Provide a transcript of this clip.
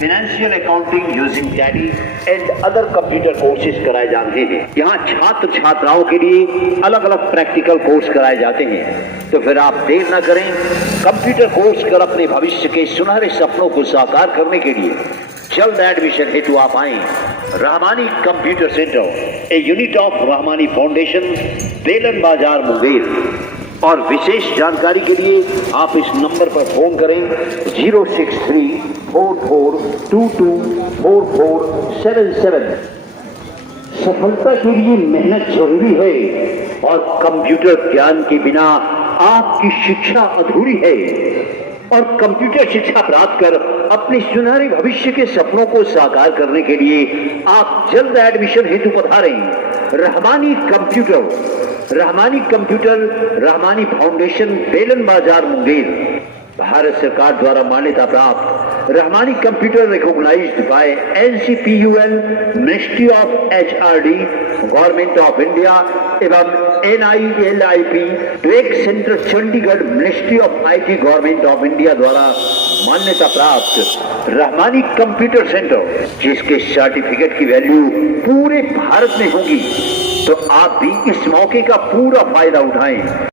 Financial accounting using tally and other computer courses कराए जा रहे हैं। यहाँ छात्र छात्राओं के लिए अलग अलग प्रैक्टिकल कोर्स कराए जाते हैं। तो फिर आप देर न करें, कंप्यूटर कोर्स कर अपने भविष्य के सुनहरे सपनों को साकार करने के लिए जल्द एडमिशन हेतु आप आए Rahmani computer centre, a unit of Rahmani foundation, Belan Bazar, Munger. और विशेष जानकारी के लिए आप इस नंबर पर फोन करें 06344224477। सफलता के लिए मेहनत जरूरी है और कंप्यूटर ज्ञान के बिना आपकी शिक्षा अधूरी है। और कंप्यूटर शिक्षा प्राप्त कर अपने सुनहरे भविष्य के सपनों को साकार करने के लिए आप जल्द एडमिशन हेतु पधारें रहमानी कंप्यूटर, रहमानी फाउंडेशन, बेलन बाजार, मुंगेर। भारत सरकार द्वारा मान्यता प्राप्त Rahmani computer recognised by NCPUL, ministry of HRD, government of India एवं NILIP, ट्रेक centre Chandigarh, ministry of IT, government of India द्वारा मान्यता प्राप्त रहमानी कंप्यूटर सेंटर, जिसके सर्टिफिकेट की वैल्यू पूरे भारत में होगी। तो आप भी इस मौके का पूरा फायदा उठाएं